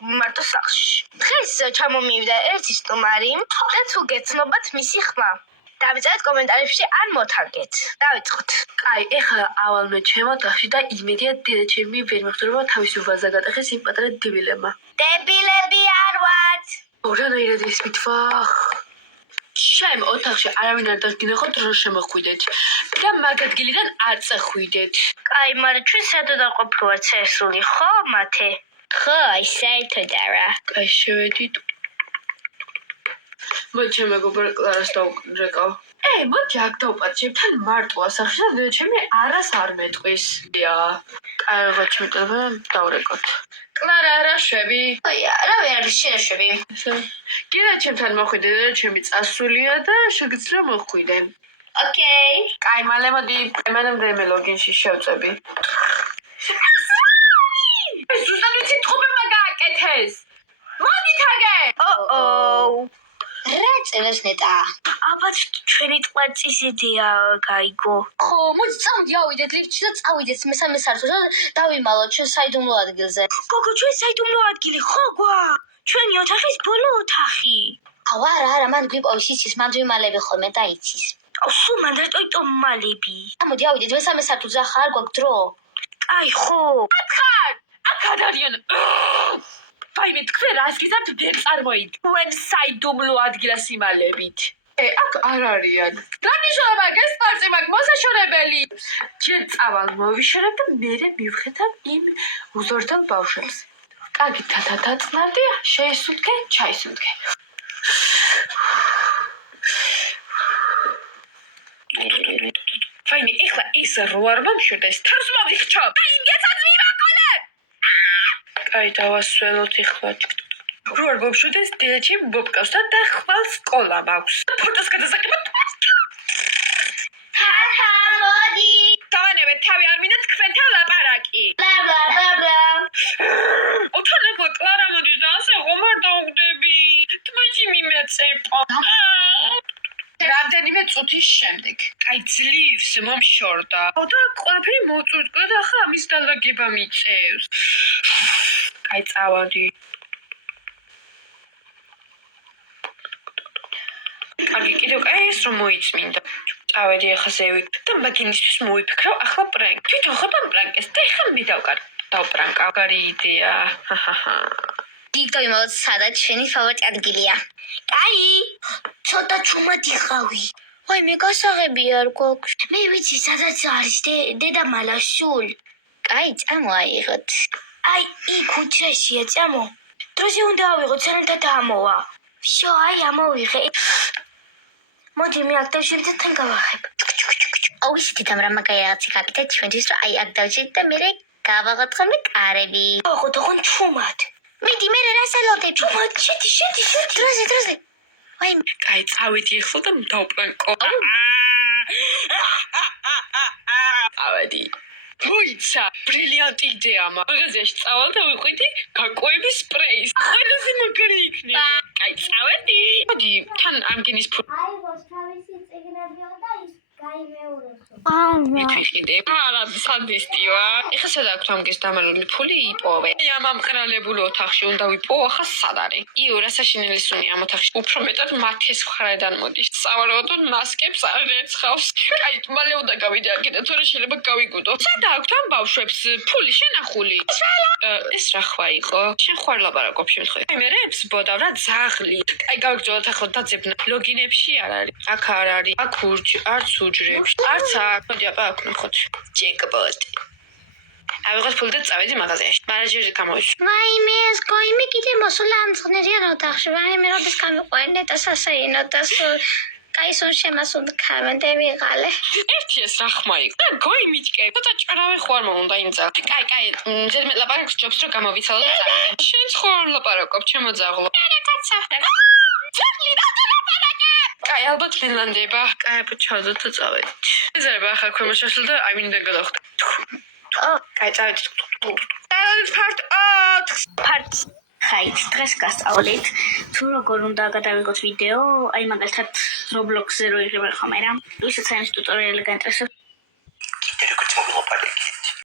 მარტო სახლში. დღეს ჩამომივიდა ერთი სტუმარი და თუ გეცნობათ მისი ხმა. დავიწერეთ კომენტარებში ან მოთარგეთ. დავიწყოთ. კაი, ეხლა ავალმე ჩემო ოთახში და იმედია დედაჩემი ვერ მეხსოვნება თავისუფალზე გადახეს იმ პატარა დებილებმა. დებილები არ ვართ. ორანაირად ის მითვახ. შენ ოთახში არავინ არ დაგინახოთ რო შემოხვიდეთ და მაგ ადგილიდან არ წახვიდეთ. კაი, მაგრამ ჩვენ საერთოდ არ ყოფილვართ წესული, ხო, მათე? ხო, აი საერთოდ არა. კაი, შევედით. მოდი ჩემ მეგობარ კლარას დავრეკავ. მოდი აქ დავპატჩებ თან მარტოა სახში და დედაჩემი არას არ მეტყვის. კაი, ვაჩმი ტელეფონი დავრეკოთ. კლარა, რა შვები? აი, არა ვერ შეშვები. კიდე ჩემთან მოხვიდე, დედაჩემი წასულია და შეგიძლია მოხვიდე. ოკეი. კაი, მალე მოდი, მანამდე მე ლოგინში შევწები. ზუსტად ვიცი ტყუპებმა გააკეთეს. მოდით აგე. ო-ო. რა წელს ნეტა? ალბათ ჩვენი ტყვეწის იდეა გაიგო. ხო, მოდი წავიდე, ავიდეთ ლიფტში და წავიდეთ მესამე სართულზე და დავიმალოთ ჩვენ საიდუმლო ადგილზე. გოგო, ჩვენ საიდუმლო ადგილი ხო გვა? ჩვენი ოთახის ბოლო ოთახი. აუ, არა, მან გვიპოვის იცის, მან ვიმალები ხოლმე და იცის. აუ, სულ მან დატოიტო მალები. მოდი ავიდეთ მესამე სართულზე, ახლა არ გვაქვს დრო. კაი, ხო. აქ არიან. ვაიმე, თქვენ რას გიზართ ვერ წარმოიდ. თქვენ საიდუმლო ადგილას იმალებით. აქ არ არიან. რა მნიშვნელობა გესპარწი მაგ მოსაშორებელი. ჯერ წავალ მოვიშორებ და მერე მივხედავ იმ უზორდელ ბავშვებს. კარგი თათათაწნარდი, შეისუნთქე, ჩაისუნთქე. ვაიმე, ეხლა ის რო არ მომშვიდეს, თავს მოვიხჩო. და იმ გეცაც ვიმაკოლებ. კაი, დავასველოთ ეხლა. რო არ მომშვიდეს, დედაჩემი მოპკავს და ხვალ სკოლა მაქვს. ფოტოს გადასაკეთებ. თათა, მოდი. დავანებეთ, თავი არ მინდა თქვენთან ლაპარაკი. ბლა ბლა ბლა. ოთანახლა კლარა მოდის და ასე ღომარ დავგდები. თმაჩი მიმეწეპო. რამდენიმე წუთის შემდეგ. კაი, ძლივს მომშორდა. და ყველაფერი მოწურტყა და ახლა ამის დალაგება მიწევს. კაი, წავადი. კარგი, კიდევ კაი ის რომ მოიწმინდა. წავედი ახლა ზევით და მაგინისთვის მოვიფიქრე ახლა პრენკ. თვითონ ხოთამ პრენკეს და ახლა მე დავპრანკავ. კარი იდეა. იქ დავიმალოთ, სადაც ჩვენი ფავორიტი ადგილია. კაი. ცოტა ჩუმად იხავი. ვაი, მე გასაღები არ გვაქვს. მე ვიცი, სადაც არის დედამალა სულ. კაი, წამოაიღოთ. აი, იქ უცესია, წამო. დროზე უნდა ავიღოთ, სანამ თათა ამოვა. ვშო, აი, ამოვიღე. მოდი, მე აქ დავშევი და თან გავახებ. აუ, ისეთი დამ რა მაგარი რაღაცი გაკეთეთ ჩვენთვის, რომ აი აქ დავჭიდეთ და მერე გავაღოთ ხოლმე კარები. აღო, თქონ ჩუმად. მიდი, მერე რა სალოდები? ჩუმად, შედი. დროზე. ვაი, კაი, წავედი ახლა და დავპრანკო. ავედი. მოიცა, ბრილიანტი იდეა მაქვს. მაღაზიაში წავალ და ვიყვიდი გაკვების სპრეის. ყველაზე მაგარი იქნება. კაი, წავედი. მოდი, თან ამგენის აიღოს თავისი წიგნები და ის გაიმეოროსო. მითვიხიდე. არა, სადისტია. ეხლა სადა აქვს ამგეს დამალული ფული იპოვე. ამ ამყრალებულ ოთახში უნდა ვიპოვო, ახლა სად არის? იო, რა საშინელის უნია ამ ოთახში. უფრო მეტად მათეს მხრიდან მოდის. სავარაუდოდ მასკებს არ ეცხავს. კაი, მალე უნდა გავიდე აქედან, თორე შეიძლება გავიგუდო. სადა აქვს ამ ბავშვებს ფული შენახული? ეს რა ხვა იყო? შენ ხوار ლაპარაკობ შემთხვევით. აი, მე რეებს ბოდავ რა ძაღლი. კაი, გავიგზავნოთ ახლა დაძებნა. ლოგინებში არ არის. აქ არ არის. აქ არც უჯრებს. არც აქ. მოდი აბა აქ ნახოთ. ჯეკპოტი. ავიღოთ ფული და წავედი მაღაზიაში. მანაჯერი გამოვიშვი. ვაიმე, ეს გოიმი კიდე მოსულა ამ ცხნერიან ოთახში. ვაიმე, როდის გამიყვანე და სასეინო და კაი, სულ შემასუნთქა, მე ვიღალე. ერთი ეს რა ხმა იყო? და გოიმიჩკე. ცოტა ჭარავი ხوار მომუნდა იმცა. კაი, ზედმე ლაპარაკს ჯობს რომ გამოვიცალო და წავედი. შენ ხوار ლაპარაკობ, ჩემო ძაღლო. არა, კაცო. ძაღლი რა ლაპარაკე? კაი, ალბათ მელანდება. კაი, აბა ჩავდოთ და წავედით. ეზერება ახლა ქვემო შაშლა და აი მინდა გადავხდე. კაი, წავედით. ფარტ. ხაით, დღეს გასწავლით თუ როგორ უნდა გადავიღოთ ვიდეო, აი მაგალითად Roblox-ზე რო იღებენ ხოლმე რა. ვისაც აიმის ტუტორიალი გაინტერესებს,